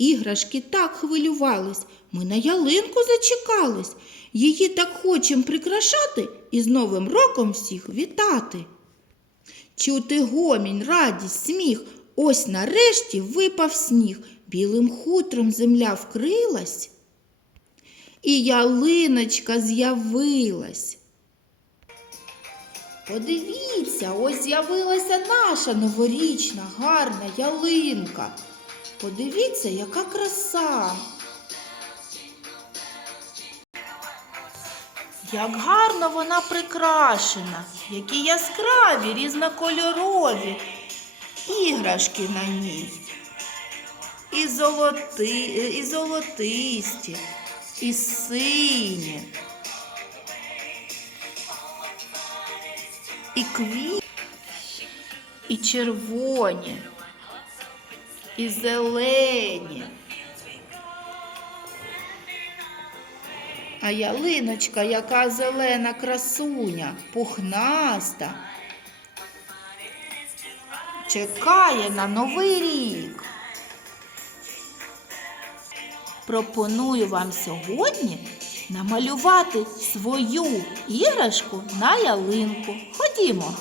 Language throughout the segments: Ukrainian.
Іграшки так хвилювались, ми на ялинку зачекались. Її так хочем прикрашати і з Новим роком всіх вітати. Чути гомінь, радість, сміх. Ось нарешті випав сніг, білим хутром земля вкрилась, і ялиночка з'явилась. Подивіться, ось з'явилася наша новорічна гарна ялинка. Подивіться, яка краса. Як гарно вона прикрашена, які яскраві, різнокольорові іграшки на ній. І, золоти, і золотисті, і сині, і квіти, і червоні, і зелені. А ялиночка, яка зелена красуня, пухнаста, чекає на новий рік. Пропоную вам сьогодні намалювати свою іграшку на ялинку. Ходімо.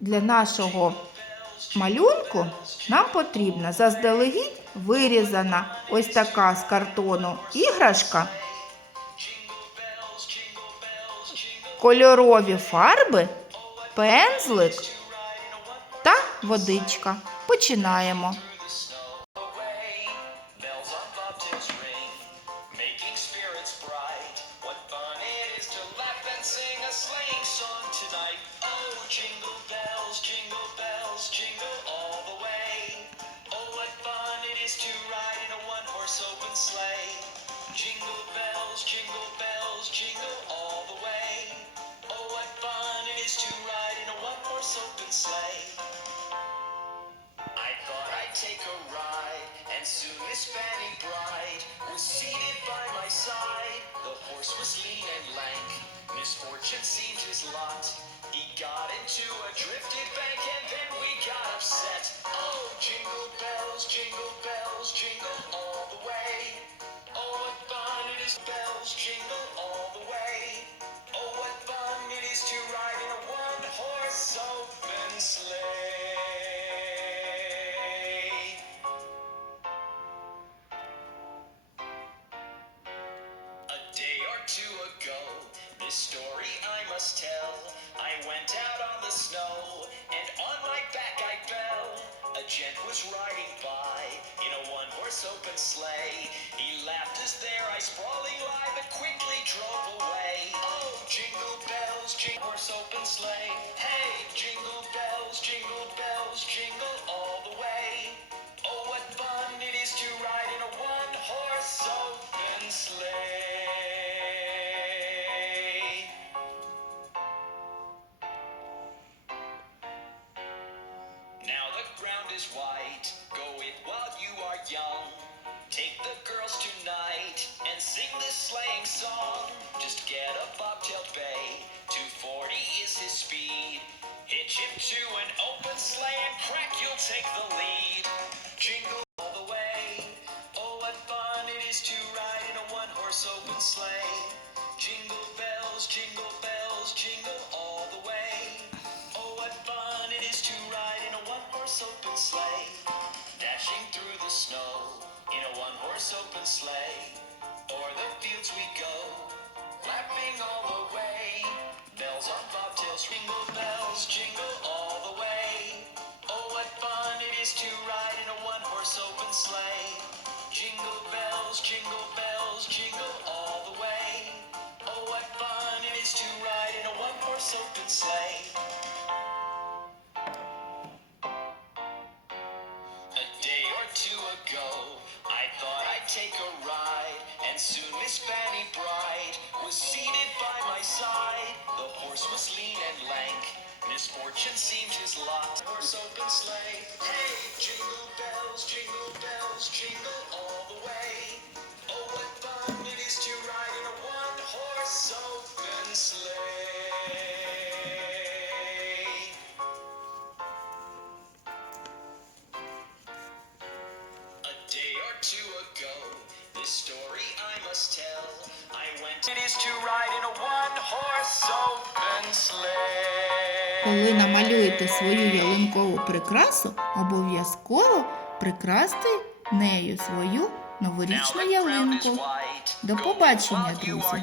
Для нашого малюнку нам потрібна заздалегідь вирізана ось така з картону іграшка, кольорові фарби, пензлик та водичка. Починаємо. Sing a sleighing song Was lean and lank, misfortune seemed his lot. He got into a drifted bank, and then we got upset. Oh, jingle bells, jingle bells, jingle all two ago, this story I must tell. I went out on the snow, and on my back I fell. A gent was riding by in a one horse open sleigh. He laughed as there I sprawling lie, but quickly drove away. Oh, jingle bells, jingle horse open sleigh. Hey, jingle young. Take the girls tonight and sing this sleighing song. Just get a bobtail bay, 240 is his speed. Hitch him to an open sleigh and crack, you'll take the lead. Jingle all the way, oh what fun it is to ride in a one-horse open sleigh. In a one-horse open sleigh. O'er the fields we go, laughing all the way. Bells on bobtails, jingle bells, jingle all the way. Oh, what fun it is to ride in a one-horse open sleigh. Jingle bells, jingle bells, jingle all the way. Oh, what fun it is to ride in a one-horse open sleigh. Take a ride, and soon Miss Fanny Bright was seated by my side. The horse was lean and lank, misfortune seemed his lot. Horse open sleigh, hey, jingle bells, jingle bells, jingle all the way. Oh, what fun it is to ride in a one-horse open sleigh. I tell. I went. To ride in a one-horse open sleigh. Коли намалюєте свою ялинкову прикрасу, обов'язково прикрасти нею свою новорічну ялинку. До побачення, друзі!